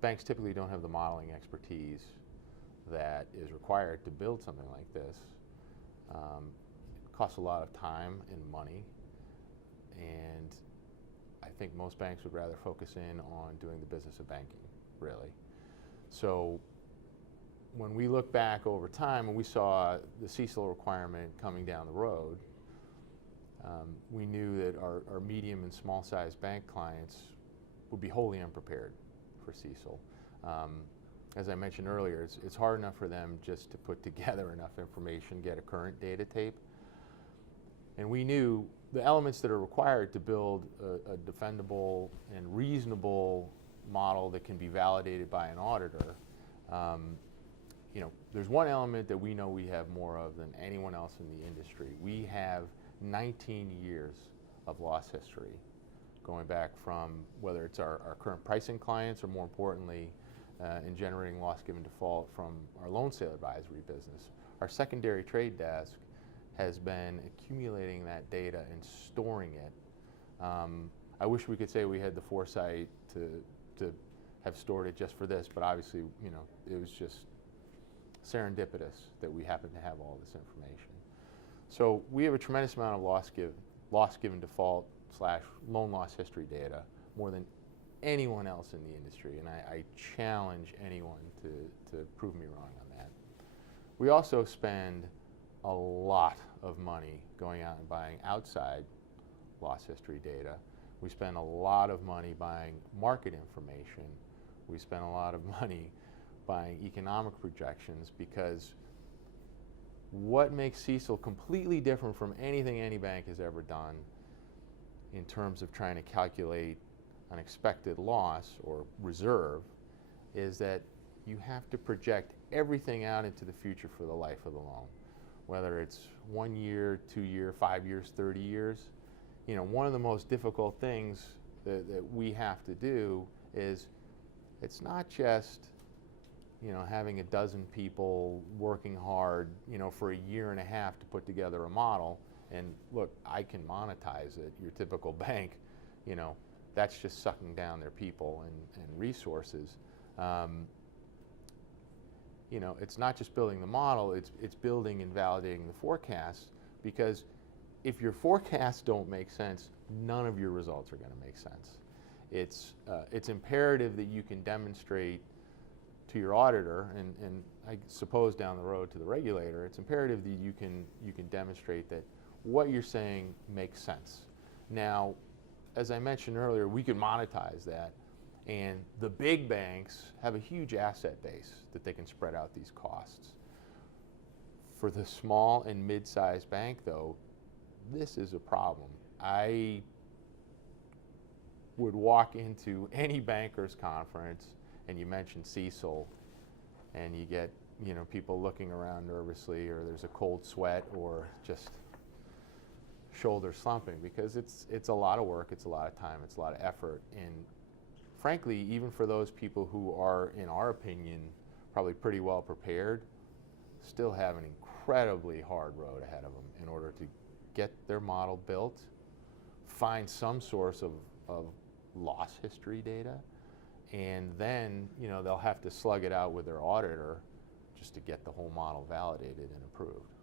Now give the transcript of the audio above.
banks typically don't have the modeling expertise that is required to build something like this. It costs a lot of time and money, and I think most banks would rather focus in on doing the business of banking, really. So when we look back over time and we saw the CECL requirement coming down the road, we knew that our medium and small sized bank clients would be wholly unprepared for CECL. As I mentioned earlier, it's hard enough for them just to put together enough information, get a current data tape. And we knew the elements that are required to build a defendable and reasonable model that can be validated by an auditor. There's one element that we know we have more of than anyone else in the industry. We have 19 years of loss history, going back from whether it's our current pricing clients or, more importantly, in generating loss given default from our loan sale advisory business. Our secondary trade desk has been accumulating that data and storing it. I wish we could say we had the foresight to have stored it just for this, but obviously, it was just serendipitous that we happen to have all this information. So we have a tremendous amount of loss given default / loan loss history data, more than anyone else in the industry, and I challenge anyone to prove me wrong on that. We also spend a lot of money going out and buying outside loss history data. We spend a lot of money buying market information. We spend a lot of money buying economic projections, because what makes CECL completely different from anything any bank has ever done in terms of trying to calculate an expected loss or reserve is that you have to project everything out into the future for the life of the loan, whether it's 1 year, 2 years, 5 years, 30 years. One of the most difficult things that we have to do is, it's not just having a dozen people working hard for a year and a half to put together a model, and look, I can monetize it. Your typical bank, that's just sucking down their people and resources. It's not just building the model, it's building and validating the forecasts, because if your forecasts don't make sense, none of your results are going to make sense. It's imperative that you can demonstrate to your auditor, and I suppose down the road to the regulator, it's imperative that you can demonstrate that what you're saying makes sense. Now, as I mentioned earlier, we can monetize that, and the big banks have a huge asset base that they can spread out these costs. For the small and mid-sized bank, though, this is a problem. I would walk into any bankers conference and you mention CECL, and you get people looking around nervously, or there's a cold sweat, or just shoulder slumping, because it's a lot of work, it's a lot of time, it's a lot of effort, and frankly, even for those people who are, in our opinion, probably pretty well prepared, still have an incredibly hard road ahead of them in order to get their model built, find some source of loss history data, and then they'll have to slug it out with their auditor just to get the whole model validated and approved.